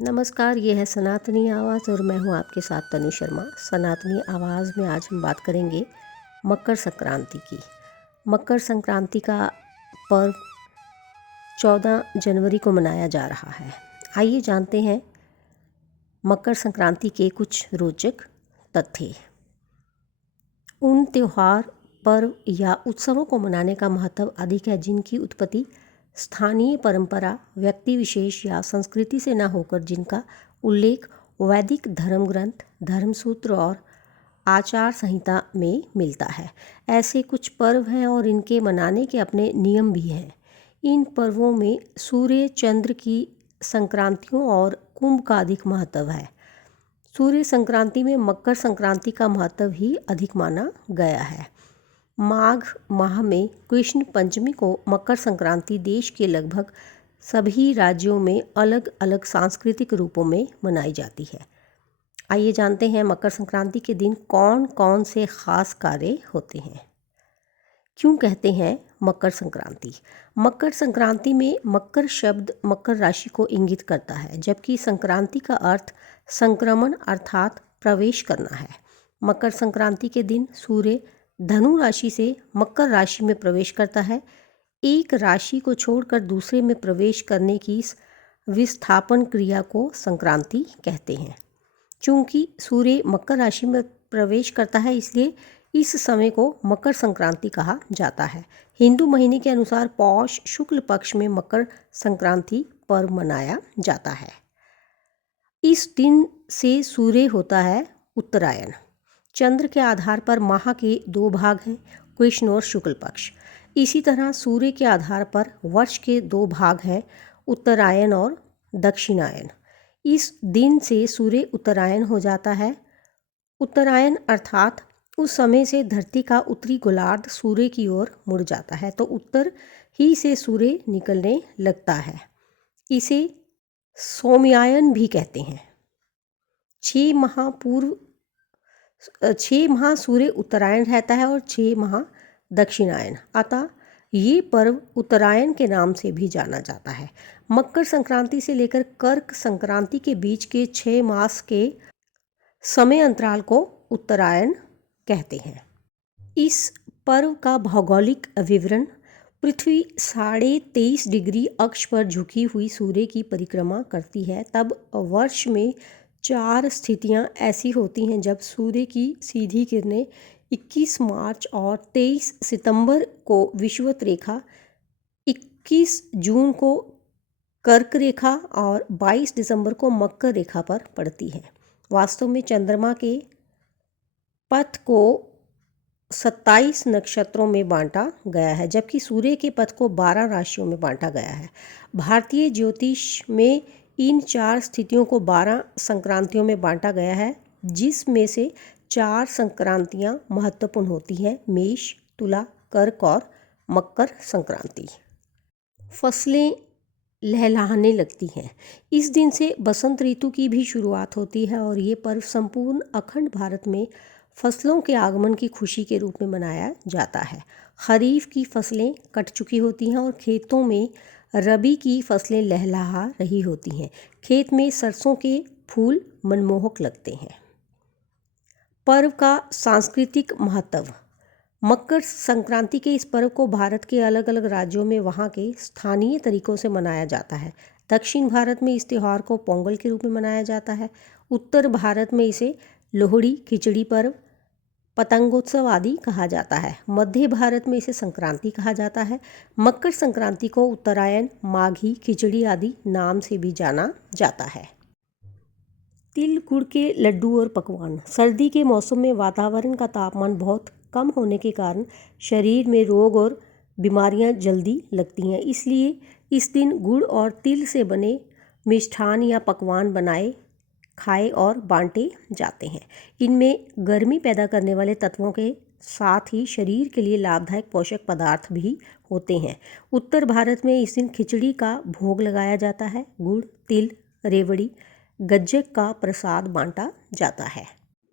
नमस्कार, ये है सनातनी आवाज़ और मैं हूँ आपके साथ तनु शर्मा। सनातनी आवाज़ में आज हम बात करेंगे मकर संक्रांति की। मकर संक्रांति का पर्व 14 जनवरी को मनाया जा रहा है। आइए जानते हैं मकर संक्रांति के कुछ रोचक तथ्य। उन त्योहार, पर्व या उत्सवों को मनाने का महत्व अधिक है जिनकी उत्पत्ति स्थानीय परंपरा, व्यक्ति विशेष या संस्कृति से न होकर जिनका उल्लेख वैदिक धर्म ग्रंथ, धर्मसूत्र और आचार संहिता में मिलता है। ऐसे कुछ पर्व हैं और इनके मनाने के अपने नियम भी हैं। इन पर्वों में सूर्य, चंद्र की संक्रांतियों और कुंभ का अधिक महत्व है। सूर्य संक्रांति में मकर संक्रांति का महत्व ही अधिक माना गया है। माघ माह में कृष्ण पंचमी को मकर संक्रांति देश के लगभग सभी राज्यों में अलग अलग सांस्कृतिक रूपों में मनाई जाती है। आइए जानते हैं मकर संक्रांति के दिन कौन कौन से खास कार्य होते हैं। क्यों कहते हैं मकर संक्रांति? मकर संक्रांति में मकर शब्द मकर राशि को इंगित करता है, जबकि संक्रांति का अर्थ संक्रमण अर्थात प्रवेश करना है। मकर संक्रांति के दिन सूर्य धनु राशि से मकर राशि में प्रवेश करता है। एक राशि को छोड़कर दूसरे में प्रवेश करने की इस विस्थापन क्रिया को संक्रांति कहते हैं। चूंकि सूर्य मकर राशि में प्रवेश करता है, इसलिए इस समय को मकर संक्रांति कहा जाता है। हिंदू महीने के अनुसार पौष शुक्ल पक्ष में मकर संक्रांति पर्व मनाया जाता है। इस दिन से सूर्य होता है उत्तरायण। चंद्र के आधार पर माह के दो भाग हैं, कृष्ण और शुक्ल पक्ष। इसी तरह सूर्य के आधार पर वर्ष के दो भाग हैं, उत्तरायण और दक्षिणायन। इस दिन से सूर्य उत्तरायण हो जाता है। उत्तरायण अर्थात उस समय से धरती का उत्तरी गोलार्ध सूर्य की ओर मुड़ जाता है, तो उत्तर ही से सूर्य निकलने लगता है। इसे सोमयान भी कहते हैं। 6 माह सूर्य उत्तरायण रहता है और 6 माह दक्षिणायन। अतः ये पर्व उत्तरायण के नाम से भी जाना जाता है। मकर संक्रांति से लेकर कर्क संक्रांति के बीच के 6 मास के समय अंतराल को उत्तरायण कहते हैं। इस पर्व का भौगोलिक विवरण: पृथ्वी 23.5 डिग्री अक्ष पर झुकी हुई सूर्य की परिक्रमा करती है। तब वर्ष में 4 स्थितियां ऐसी होती हैं जब सूर्य की सीधी किरणें 21 मार्च और 23 सितंबर को विषुवत रेखा, 21 जून को कर्क रेखा और 22 दिसंबर को मकर रेखा पर पड़ती है। वास्तव में चंद्रमा के पथ को 27 नक्षत्रों में बांटा गया है, जबकि सूर्य के पथ को 12 राशियों में बांटा गया है। भारतीय ज्योतिष में इन 4 स्थितियों को 12 संक्रांतियों में बांटा गया है, जिसमें से 4 संक्रांतियां महत्वपूर्ण होती हैं: मेष, तुला, कर्क और मकर संक्रांति। फसलें लहलहाने लगती हैं। इस दिन से बसंत ऋतु की भी शुरुआत होती है और ये पर्व संपूर्ण अखंड भारत में फसलों के आगमन की खुशी के रूप में मनाया जाता है। खरीफ की फसलें कट चुकी होती हैं और खेतों में रबी की फसलें लहलहा रही होती हैं। खेत में सरसों के फूल मनमोहक लगते हैं। पर्व का सांस्कृतिक महत्व: मकर संक्रांति के इस पर्व को भारत के अलग अलग राज्यों में वहाँ के स्थानीय तरीकों से मनाया जाता है। दक्षिण भारत में इस त्यौहार को पोंगल के रूप में मनाया जाता है। उत्तर भारत में इसे लोहड़ी, खिचड़ी पर्व, पतंगोत्सव आदि कहा जाता है। मध्य भारत में इसे संक्रांति कहा जाता है। मकर संक्रांति को उत्तरायण, माघी, खिचड़ी आदि नाम से भी जाना जाता है। तिल गुड़ के लड्डू और पकवान: सर्दी के मौसम में वातावरण का तापमान बहुत कम होने के कारण शरीर में रोग और बीमारियां जल्दी लगती हैं। इसलिए इस दिन गुड़ और तिल से बने मिष्ठान या पकवान बनाए, खाए और बांटे जाते हैं। इनमें गर्मी पैदा करने वाले तत्वों के साथ ही शरीर के लिए लाभदायक पोषक पदार्थ भी होते हैं। उत्तर भारत में इस दिन खिचड़ी का भोग लगाया जाता है। गुड़, तिल, रेवड़ी, गज्जक का प्रसाद बांटा जाता है।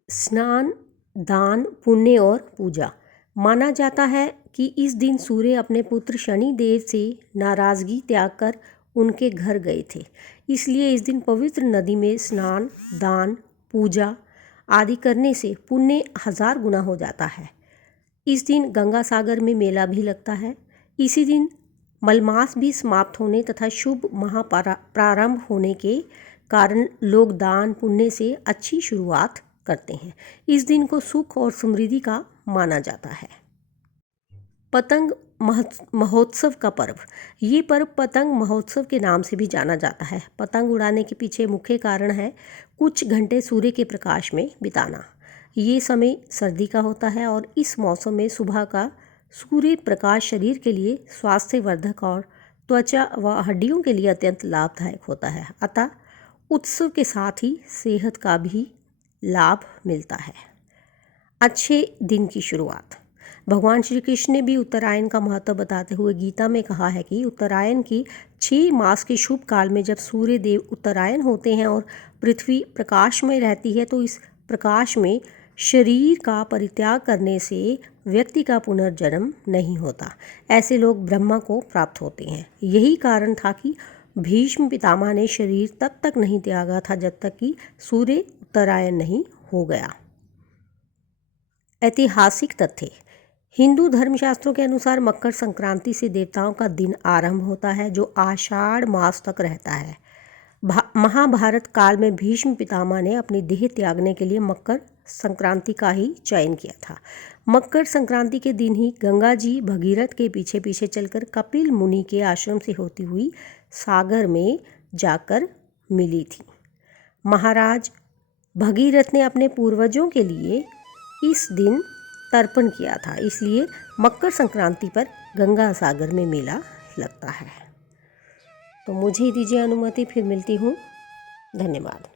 स्नान, दान, पुण्य और पूजा: माना जाता है कि इस दिन सूर्य अपने पुत्र शनि देव से नाराजगी त्याग कर उनके घर गए थे। इसलिए इस दिन पवित्र नदी में स्नान, दान, पूजा आदि करने से पुण्य 1000 गुना हो जाता है। इस दिन गंगा सागर में मेला भी लगता है। इसी दिन मलमास भी समाप्त होने तथा शुभ माह प्रारंभ होने के कारण लोग दान पुण्य से अच्छी शुरुआत करते हैं। इस दिन को सुख और समृद्धि का माना जाता है। पतंग महोत्सव का पर्व। ये पर्व पतंग महोत्सव के नाम से भी जाना जाता है। पतंग उड़ाने के पीछे मुख्य कारण है कुछ घंटे सूर्य के प्रकाश में बिताना। ये समय सर्दी का होता है और इस मौसम में सुबह का सूर्य प्रकाश शरीर के लिए स्वास्थ्यवर्धक और त्वचा व हड्डियों के लिए अत्यंत लाभदायक होता है। अतः उत्सव के साथ ही सेहत का भी लाभ मिलता है। अच्छे दिन की शुरुआत। भगवान श्री कृष्ण ने भी उत्तरायण का महत्व बताते हुए गीता में कहा है कि उत्तरायण की 6 मास के शुभ काल में जब सूर्य देव उत्तरायण होते हैं और पृथ्वी प्रकाश में रहती है तो इस प्रकाश में शरीर का परित्याग करने से व्यक्ति का पुनर्जन्म नहीं होता। ऐसे लोग ब्रह्मा को प्राप्त होते हैं। यही कारण था कि भीष्म पितामह ने शरीर तब तक नहीं त्यागा था जब तक कि सूर्य उत्तरायण नहीं हो गया। ऐतिहासिक तथ्य। हिंदू धर्मशास्त्रों के अनुसार मकर संक्रांति से देवताओं का दिन आरंभ होता है जो आषाढ़ मास तक रहता है। महाभारत काल में भीष्म पितामह ने अपनी देह त्यागने के लिए मकर संक्रांति का ही चयन किया था। मकर संक्रांति के दिन ही गंगा जी भगीरथ के पीछे पीछे चलकर कपिल मुनि के आश्रम से होती हुई सागर में जाकर मिली थी। महाराज भगीरथ ने अपने पूर्वजों के लिए इस दिन तर्पण किया था, इसलिए मकर संक्रांति पर गंगा सागर में मेला लगता है। तो मुझे दीजिए अनुमति, फिर मिलती हूँ। धन्यवाद।